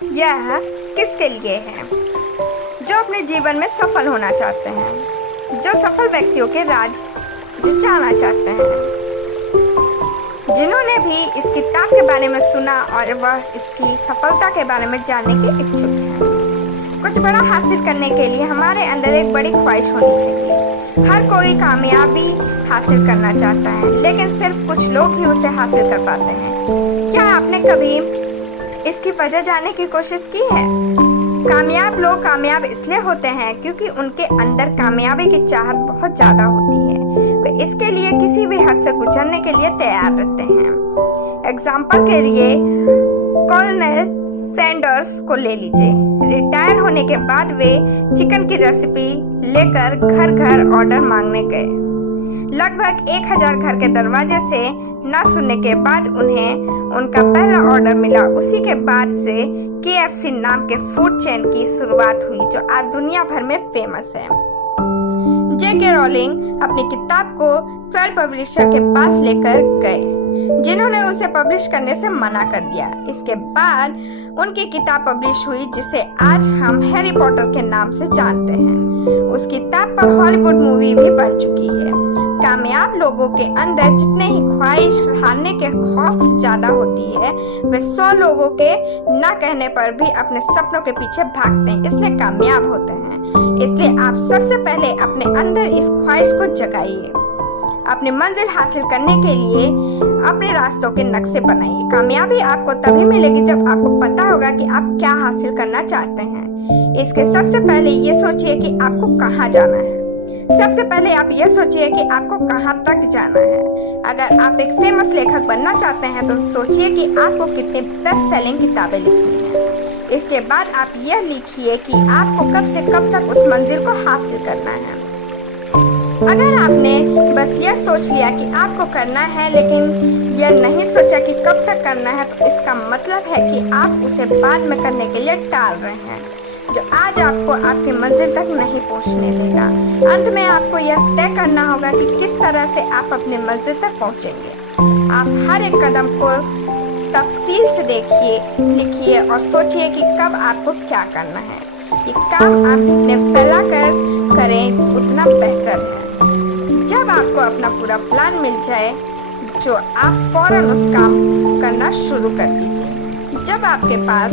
यह किसके लिए है? जो अपने जीवन में सफल होना चाहते हैं, जो सफल व्यक्तियों के राज जाना चाहते हैं, जिन्होंने भी इस किताब के बारे में सुना और वह इसकी सफलता के बारे में जानने के इच्छुक हैं। कुछ बड़ा हासिल करने के लिए हमारे अंदर एक बड़ी ख्वाहिश होनी चाहिए। हर कोई कामयाबी हासिल करना चाहता है, लेकिन सिर्फ कुछ लोग ही उसे हासिल कर पाते हैं। क्या आपने कभी इसकी वजह जानने की कोशिश की है? कामयाब लोग कामयाब इसलिए होते हैं क्योंकि उनके अंदर कामयाबी की चाहत बहुत ज्यादा होती है। वे इसके लिए किसी भी हद से गुजरने के लिए तैयार रहते हैं। एग्जाम्पल के लिए कॉर्नेल सैंडर्स को ले लीजिए। रिटायर होने के बाद वे चिकन की रेसिपी लेकर घर घर ऑर्डर मांगने गए। लगभग 1000 घर के दरवाजे से ना सुनने के बाद उन्हें उनका पहला ऑर्डर मिला। उसी के बाद से KFC नाम के फूड चेन की शुरुआत हुई, जो आज दुनिया भर में फेमस है। J.K. रोलिंग अपनी किताब को 12 पब्लिशर के पास लेकर गए, जिन्होंने उसे पब्लिश करने से मना कर दिया। इसके बाद उनकी किताब पब्लिश हुई, जिसे आज हम हैरी पॉटर के नाम से जानते हैं। उस किताब पर हॉलीवुड मूवी भी बन चुकी है। कामयाब लोगों के अंदर जितने ही ख्वाहिश हारने के खौफ से ज्यादा होती है, वे 100 लोगों के ना कहने पर भी अपने सपनों के पीछे भागते हैं, इसलिए कामयाब होते हैं। इसलिए आप सबसे पहले अपने अंदर इस ख्वाहिश को जगाइए। अपनी मंजिल हासिल करने के लिए अपने रास्तों के नक्शे बनाइए। कामयाबी आपको तभी मिलेगी जब आपको पता होगा कि आप क्या हासिल करना चाहते हैं। इसके सबसे पहले ये सोचिए कि आपको कहाँ जाना है। सबसे पहले आप यह सोचिए कि आपको कहाँ तक जाना है। अगर आप एक फेमस लेखक बनना चाहते हैं तो सोचिए कि आपको कितनी बेस्ट सेलिंग किताबें लिखनी है। इसके बाद आप यह लिखिए कि आपको कब से कब तक उस मंजिल को हासिल करना है। अगर आपने बस यह सोच लिया कि आपको करना है लेकिन यह नहीं सोचा कि कब तक करना है, तो इसका मतलब है कि आप उसे बाद में करने के लिए टाल रहे हैं, जो आज आपको आपकी मंजिल तक नहीं पहुंचने देगा। अंत में आपको यह तय करना होगा कि किस तरह से आप अपनी मंजिल तक पहुंचेंगे। आप हर एक कदम को तफसील से देखिए, लिखिए और सोचिए कि कब आपको क्या करना है। ये काम आप जितने फैला कर करें उतना बेहतर है। जब आपको अपना पूरा प्लान मिल जाए, जो आप फौरन उस काम करना शुरू कर दीजिए। जब आपके पास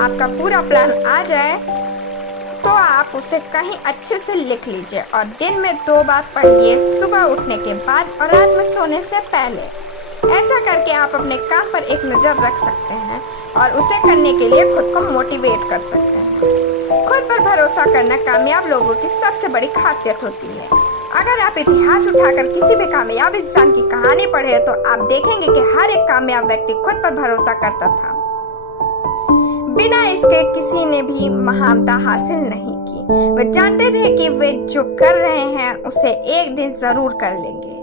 आपका पूरा प्लान आ जाए तो आप उसे कहीं अच्छे से लिख लीजिए और दिन में 2 बार पढ़िए, सुबह उठने के बाद और रात में सोने से पहले। ऐसा करके आप अपने काम पर एक नज़र रख सकते हैं और उसे करने के लिए खुद को मोटिवेट कर सकते हैं। खुद पर भरोसा करना कामयाब लोगों की सबसे बड़ी खासियत होती है। अगर आप इतिहास उठाकर किसी भी कामयाब इंसान की कहानी पढ़े तो आप देखेंगे कि हर एक कामयाब व्यक्ति खुद पर भरोसा करता था। बिना इसके किसी ने भी महानता हासिल नहीं की। वे जानते थे कि वे जो कर रहे हैं उसे एक दिन जरूर कर लेंगे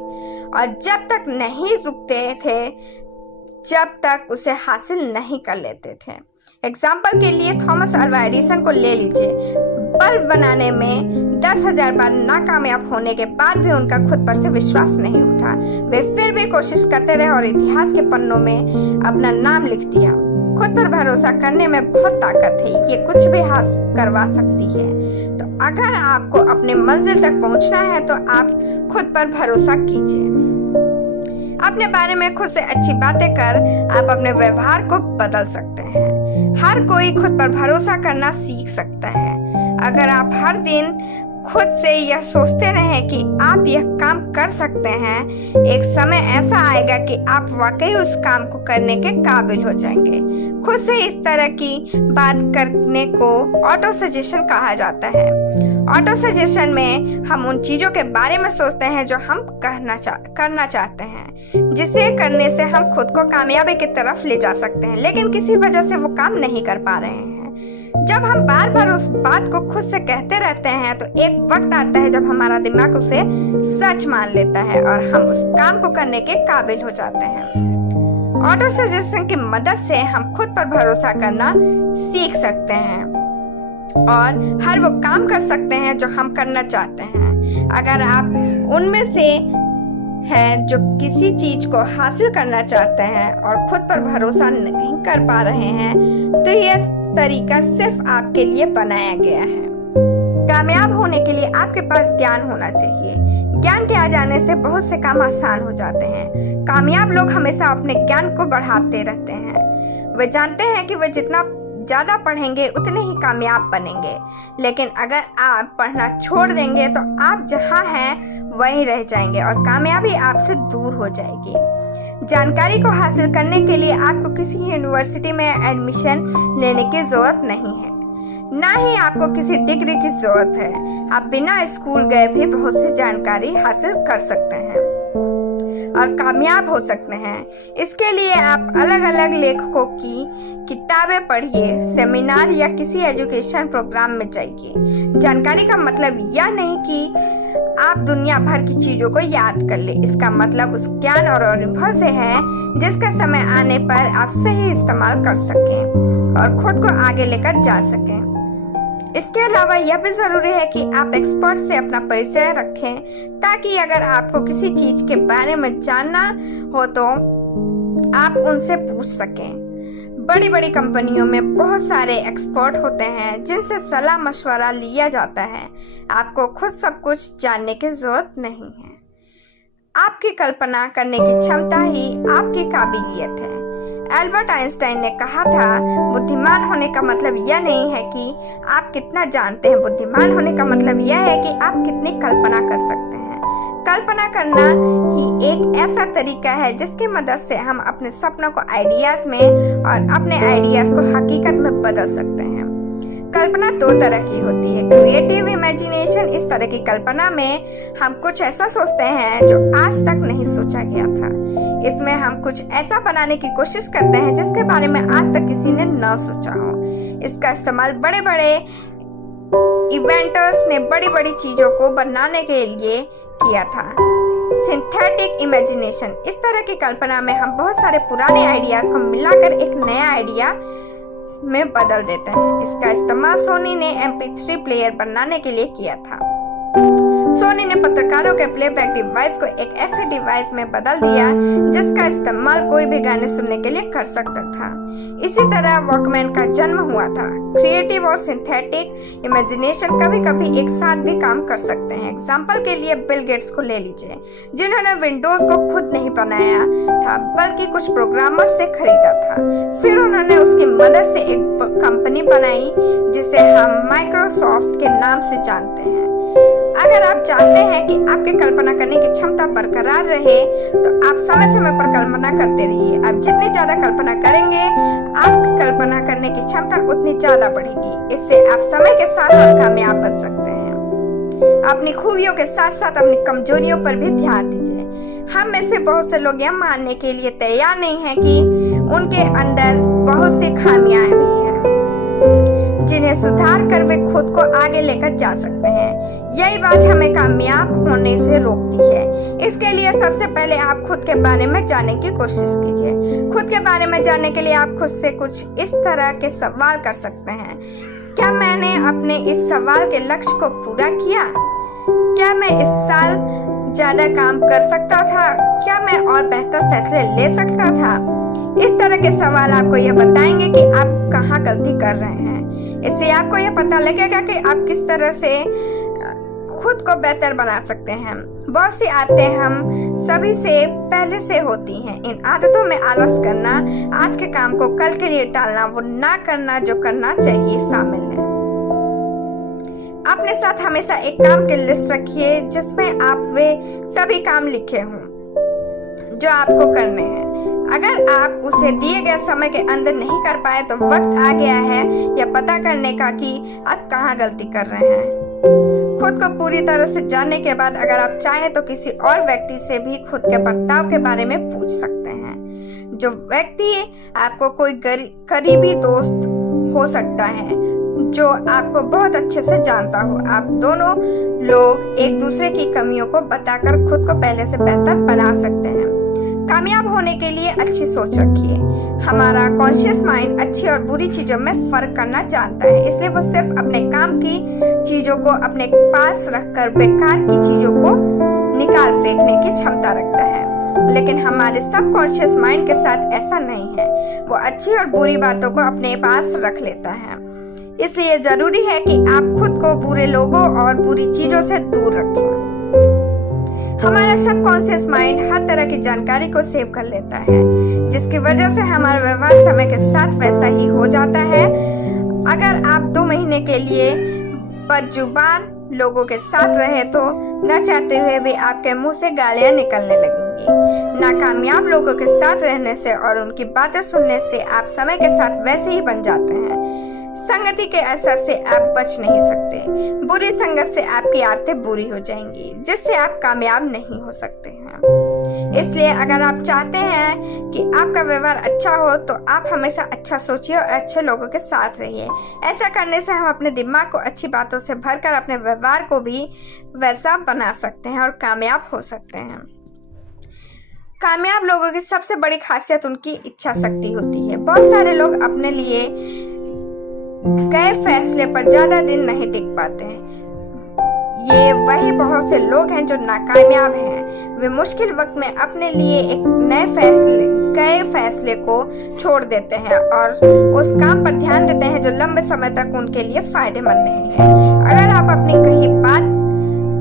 और जब तक नहीं रुकते थे जब तक उसे हासिल नहीं कर लेते थे। एग्जाम्पल के लिए थॉमस अल्वा एडिसन को ले लीजिए। बल्ब बनाने में 10,000 बार नाकामयाब होने के बाद भी उनका खुद पर से विश्वास नहीं उठा। वे फिर भी कोशिश करते रहे और इतिहास के पन्नों में अपना नाम लिख दिया। खुद पर भरोसा करने में बहुत ताकत है, ये कुछ भी हासिल करवा सकती है। तो अगर आपको अपने मंजिल तक पहुंचना है तो आप खुद पर भरोसा कीजिए। अपने बारे में खुद से अच्छी बातें कर आप अपने व्यवहार को बदल सकते हैं। हर कोई खुद पर भरोसा करना सीख सकता है। अगर आप हर दिन खुद से यह सोचते रहें कि आप यह काम कर सकते हैं, एक समय ऐसा आएगा कि आप वाकई उस काम को करने के काबिल हो जाएंगे। खुद से इस तरह की बात करने को ऑटो सजेशन कहा जाता है। ऑटो सजेशन में हम उन चीज़ों के बारे में सोचते हैं जो हम करना चाहते हैं, जिसे करने से हम खुद को कामयाबी की तरफ ले जा सकते हैं, लेकिन किसी वजह से वो काम नहीं कर पा रहे हैं। जब हम बार बार उस बात को खुद से कहते रहते हैं तो एक वक्त आता है जब हमारा दिमाग उसे सच मान लेता है और हम उस काम को करने के काबिल हो जाते हैं। ऑटो सजेशन की मदद से हम खुद पर भरोसा करना सीख सकते हैं और हर वो काम कर सकते हैं जो हम करना चाहते हैं। अगर आप उनमें से हैं जो किसी चीज को हासिल करना चाहते हैं और खुद पर भरोसा नहीं कर पा रहे हैं, तो यह तरीका सिर्फ आपके लिए बनाया गया है। कामयाब होने के लिए आपके पास ज्ञान होना चाहिए। ज्ञान के आ जाने से बहुत से काम आसान हो जाते हैं। कामयाब लोग हमेशा अपने ज्ञान को बढ़ाते रहते हैं। वे जानते हैं कि वे जितना ज्यादा पढ़ेंगे उतने ही कामयाब बनेंगे, लेकिन अगर आप पढ़ना छोड़ देंगे तो आप जहां हैं वहीं रह जाएंगे और कामयाबी आपसे दूर हो जाएगी। जानकारी को हासिल करने के लिए आपको किसी यूनिवर्सिटी में एडमिशन लेने की जरूरत नहीं है, ना ही आपको किसी डिग्री की जरूरत है। आप बिना स्कूल गए भी बहुत सी जानकारी हासिल कर सकते हैं और कामयाब हो सकते हैं। इसके लिए आप अलग अलग लेखकों की किताबें पढ़िए, सेमिनार या किसी एजुकेशन प्रोग्राम में जाइए। जानकारी का मतलब यह नहीं कि आप दुनिया भर की चीजों को याद कर ले। इसका मतलब उस ज्ञान और अनुभव से है जिसका समय आने पर आप सही इस्तेमाल कर सकें और खुद को आगे लेकर जा सकें। इसके अलावा यह भी जरूरी है कि आप एक्सपर्ट से अपना परिचय रखें, ताकि अगर आपको किसी चीज के बारे में जानना हो तो आप उनसे पूछ सकें। बड़ी बड़ी कंपनियों में बहुत सारे एक्सपर्ट होते हैं जिनसे सलाह मशवरा लिया जाता है। आपको खुद सब कुछ जानने की जरूरत नहीं है। आपकी कल्पना करने की क्षमता ही आपकी काबिलियत है। एल्बर्ट आइंस्टाइन ने कहा था, बुद्धिमान होने का मतलब यह नहीं है कि आप कितना जानते हैं, बुद्धिमान होने का मतलब यह है कि आप कितनी कल्पना कर सकते हैं। कल्पना करना ही एक ऐसा तरीका है जिसकी मदद से हम अपने सपनों को आइडियाज में और अपने आइडियाज को हकीकत में बदल सकते हैं। कल्पना दो तरह की होती है। क्रिएटिव इमेजिनेशन, इस तरह की कल्पना में हम कुछ ऐसा सोचते हैं जो आज तक नहीं सोचा गया था। इसमें हम कुछ ऐसा बनाने की कोशिश करते हैं जिसके बारे में आज तक किसी ने न सोचा हो। इसका इस्तेमाल बड़े बड़े इवेंटर्स ने बड़ी बड़ी चीजों को बनाने के लिए किया था। सिंथेटिक इमेजिनेशन, इस तरह की कल्पना में हम बहुत सारे पुराने आइडियाज को मिलाकर एक नया आइडिया में बदल देते हैं। इसका इस्तेमाल सोनी ने MP3 प्लेयर बनाने के लिए किया था। सोनी ने पत्रकारों के प्लेबैक डिवाइस को एक ऐसे डिवाइस में बदल दिया जिसका इस्तेमाल कोई भी गाने सुनने के लिए कर सकता था। इसी तरह वॉकमैन का जन्म हुआ था। क्रिएटिव और सिंथेटिक इमेजिनेशन कभी कभी एक साथ भी काम कर सकते हैं। एग्जाम्पल के लिए बिल गेट्स को ले लीजिए, जिन्होंने विंडोज को खुद नहीं बनाया था बल्कि कुछ प्रोग्रामर से खरीदा था। फिर उन्होंने उसकी मदद से एक कंपनी बनाई जिसे हम माइक्रोसॉफ्ट के नाम से जानते हैं। अगर आप चाहते हैं कि आपकी कल्पना करने की क्षमता बरकरार रहे तो आप समय समय पर कल्पना करते रहिए। आप जितनी ज्यादा कल्पना करेंगे आपकी कल्पना करने की क्षमता उतनी ज्यादा बढ़ेगी। इससे आप समय के साथ और कामयाब बन सकते हैं। अपनी खूबियों के साथ साथ अपनी कमजोरियों पर भी ध्यान दीजिए। हम में से बहुत से लोग यह मानने के लिए तैयार नहीं हैं कि उनके अंदर बहुत सी खामियां भी हैं जिन्हें सुधार कर वे खुद को आगे लेकर जा सकते हैं। यही बात हमें कामयाब होने से रोकती है। इसके लिए सबसे पहले आप खुद के बारे में जानने की कोशिश कीजिए। खुद के बारे में जानने के लिए आप खुद से कुछ इस तरह के सवाल कर सकते हैं। क्या मैंने अपने इस सवाल के लक्ष्य को पूरा किया? क्या मैं इस साल ज्यादा काम कर सकता था? क्या मैं और बेहतर फैसले ले सकता था? इस तरह के सवाल आपको यह बताएंगे कि आप कहाँ गलती कर रहे हैं। इससे आपको यह पता लगेगा कि आप किस तरह से खुद को बेहतर बना सकते हैं। बहुत सी आदतें हम सभी से पहले से होती हैं। इन आदतों में आलस करना, आज के काम को कल के लिए टालना, वो ना करना जो करना चाहिए शामिल है। अपने साथ हमेशा एक काम की लिस्ट रखिए जिसमें आप वे सभी काम लिखे हों जो आपको करने हैं। अगर आप उसे दिए गए समय के अंदर नहीं कर पाए तो वक्त आ गया है यह पता करने का कि आप कहाँ गलती कर रहे हैं। खुद को पूरी तरह से जानने के बाद अगर आप चाहें तो किसी और व्यक्ति से भी खुद के बर्ताव के बारे में पूछ सकते हैं। जो व्यक्ति आपको कोई करीबी दोस्त हो सकता है जो आपको बहुत अच्छे से जानता हो। आप दोनों लोग एक दूसरे की कमियों को बताकर खुद को पहले से बेहतर बना सकते हैं। कामयाब होने के लिए अच्छी सोच रखिए। हमारा कॉन्शियस माइंड अच्छी और बुरी चीजों में फर्क करना जानता है, इसलिए वो सिर्फ अपने काम की चीजों को अपने पास रखकर बेकार की चीजों को निकाल फेंकने की क्षमता रखता है। लेकिन हमारे सबकॉन्शियस माइंड के साथ ऐसा नहीं है। वो अच्छी और बुरी बातों को अपने पास रख लेता है। इसलिए जरूरी है कि आप खुद को बुरे लोगों और बुरी चीजों से दूर रखें। हमारा सबकॉन्शियस माइंड हर तरह की जानकारी को सेव कर लेता है, जिसकी वजह से हमारा व्यवहार समय के साथ वैसा ही हो जाता है। अगर आप 2 महीने के लिए बदजुबान लोगों के साथ रहे तो न चाहते हुए भी आपके मुंह से गालियां निकलने लगेंगी। नाकामयाब लोगों के साथ रहने से और उनकी बातें सुनने से आप समय के साथ वैसे ही बन जाते हैं। संगति के असर से आप बच नहीं सकते। बुरी संगत से आपकी आदतें बुरी हो जाएंगी, जिससे आप कामयाब नहीं हो सकते हैं। इसलिए अगर आप चाहते हैं कि आपका व्यवहार अच्छा हो तो आप हमेशा अच्छा सोचिए और अच्छे लोगों के साथ रहिए। ऐसा करने से हम अपने दिमाग को अच्छी बातों से भरकर अपने व्यवहार को भी वैसा बना सकते हैं और कामयाब हो सकते हैं। कामयाब लोगों की सबसे बड़ी खासियत उनकी इच्छा शक्ति होती है। बहुत सारे लोग अपने लिए गए फैसले पर ज्यादा दिन नहीं टिक पाते हैं। ये वही बहुत से लोग हैं जो नाकामयाब हैं। वे मुश्किल वक्त में अपने लिए एक गए फैसले को छोड़ देते हैं और उस काम पर ध्यान देते हैं जो लंबे समय तक उनके लिए फायदेमंद नहीं है। अगर आप अपनी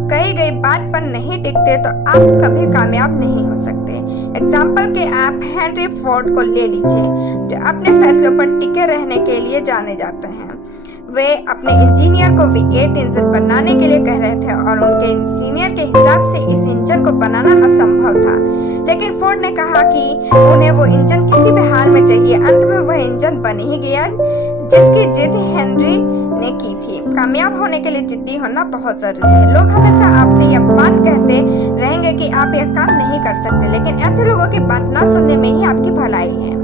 कही गई बात पर नहीं टिकते तो आप कभी कामयाब नहीं हो सकते। एग्जाम्पल के आप हेनरी फोर्ड को ले लीजिए, जो अपने फैसलों पर टिके रहने के लिए जाने जाते हैं। वे अपने इंजीनियर को V8 इंजन बनाने के लिए कह रहे थे और उनके इंजीनियर के हिसाब से इस इंजन को बनाना असंभव था, लेकिन फोर्ड ने कहा कि उन्हें वो इंजन किसी भी हाल में चाहिए। अंत में वह इंजन बन ही गया, जिसकी जिद हेनरी ने की थी। कामयाब होने के लिए जिद्दी होना बहुत जरूरी है। लोग हमेशा आपसे यह बात कहते रहेंगे कि आप यह काम नहीं कर सकते, लेकिन ऐसे लोगों की बात ना सुनने में ही आपकी भलाई है।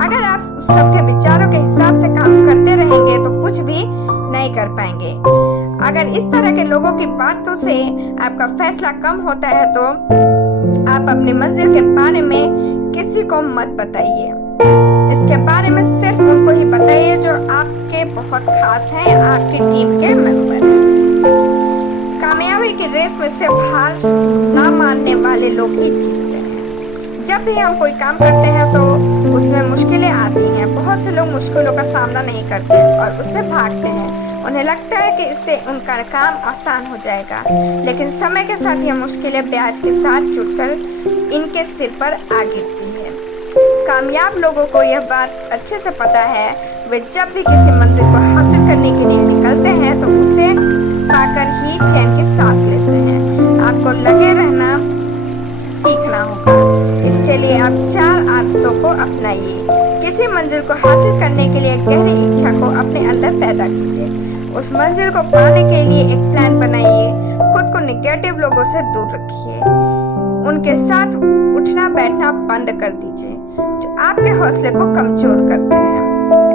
अगर आप सबके विचारों के हिसाब से काम करते रहेंगे तो कुछ भी नहीं कर पाएंगे। अगर इस तरह के लोगों की बातों से आपका फैसला कम होता है तो आप अपनी मंजिल के बारे में किसी को मत बताइए। इसके बारे में सिर्फ उनको ही बताइए जो आपके बहुत खास हैं, आपकी टीम के मेंबर हैं। कामयाबी की रेस में सिर्फ हार ना मानने वाले लोग ही जीतते हैं। जब भी हम कोई काम करते हैं तो उसमें मुश्किलें आती हैं। बहुत से लोग मुश्किलों का सामना नहीं करते और उससे भागते हैं। उन्हें लगता है कि इससे उनका काम आसान हो जाएगा, लेकिन समय के साथ ये मुश्किलें ब्याज के साथ जुटकर इनके सिर पर आ गिरती हैं। कामयाब लोगों को यह बात अच्छे से पता है। वे जब भी किसी मंजिल को हासिल करने के लिए निकलते हैं तो उसे पाकर ही चैन की सांस लेते हैं। आपको लगे रहना सीखना होगा। इसके लिए आप 4 आदतों को अपनाइए। किसी मंजिल को हासिल करने के लिए गहरी इच्छा को अपने अंदर पैदा कीजिए। उस मंजिल को पाने के लिए एक प्लान बनाइए। खुद को नेगेटिव लोगों से दूर रखिए। उनके साथ उठना बैठना बंद कर दीजिए जो आपके हौसले को कमजोर करते हैं।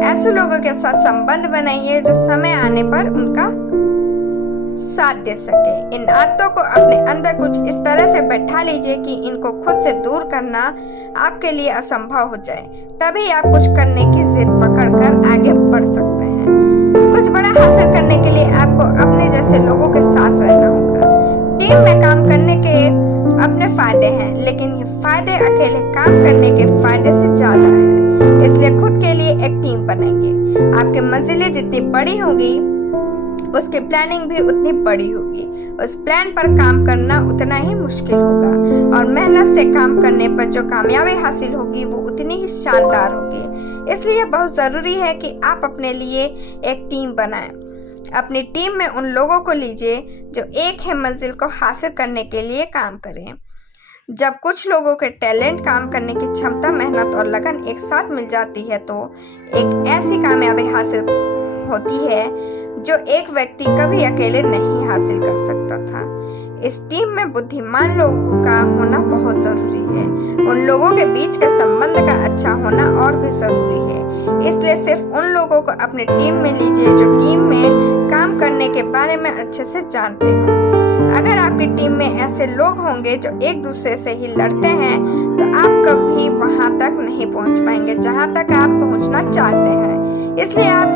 ऐसे लोगों के साथ संबंध बनाइए जो समय आने पर उनका साथ दे सके। इन आदतों को अपने अंदर कुछ इस तरह से बैठा लीजिए कि इनको खुद से दूर करना आपके लिए असंभव हो जाए। तभी आप कुछ करने की जिद पकड़कर आगे बढ़ सकते हैं। कुछ बड़ा हासिल करने के लिए आपको अपने जैसे लोगों के साथ रहना होगा। टीम में काम करने के अपने फायदे हैं, लेकिन ये फायदे अकेले काम करने के फायदे से ज्यादा है। इसलिए खुद के लिए एक टीम बनाइए। आपकी मंजिलें जितनी बड़ी होंगी उसकी प्लानिंग भी उतनी बड़ी होगी। उस प्लान पर काम करना उतना ही मुश्किल होगा और मेहनत से काम करने पर जो कामयाबी हासिल होगी वो उतनी ही शानदार होगी। इसलिए बहुत जरूरी है कि आप अपने लिए एक टीम बनाएं। अपनी टीम में उन लोगों को लीजिए जो एक ही मंजिल को हासिल करने के लिए काम करें। जब कुछ लोगों के टैलेंट, काम करने की क्षमता, मेहनत और लगन एक साथ मिल जाती है तो एक ऐसी कामयाबी हासिल होती है जो एक व्यक्ति कभी अकेले नहीं हासिल कर सकता था। इस टीम में बुद्धिमान लोगों का होना बहुत जरूरी है। उन लोगों के बीच के संबंध का अच्छा होना और भी जरूरी है। इसलिए सिर्फ उन लोगों को अपने टीम में लीजिए जो टीम में काम करने के बारे में अच्छे से जानते हैं। अगर आपकी टीम में ऐसे लोग होंगे जो एक दूसरे से ही लड़ते हैं तो आप कभी वहां तक नहीं पहुंच पाएंगे जहां तक आप पहुंचना चाहते हैं। इसलिए आप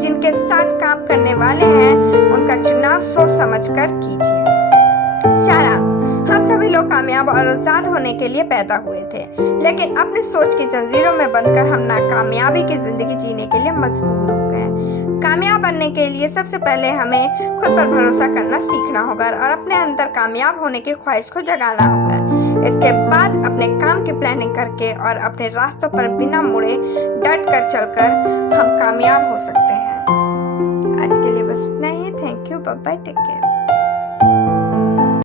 जिनके साथ काम करने वाले हैं उनका चुनाव सोच समझकर कीजिए। सारांश, हम सभी लोग कामयाब और आजाद होने के लिए पैदा हुए थे, लेकिन अपनी सोच की जंजीरों में बंधकर हम नाकामयाबी की जिंदगी जीने के लिए मजबूर हो गए। कामयाब बनने के लिए सबसे पहले हमें खुद पर भरोसा करना सीखना होगा और अपने अंदर कामयाब होने की ख्वाहिश को जगाना होगा। इसके बाद अपने काम की प्लानिंग करके और अपने रास्तों पर बिना मुड़े डट कर चलकर हम कामयाब हो सकते हैं। आज के लिए बस इतना ही। Thank you, bye bye, take care.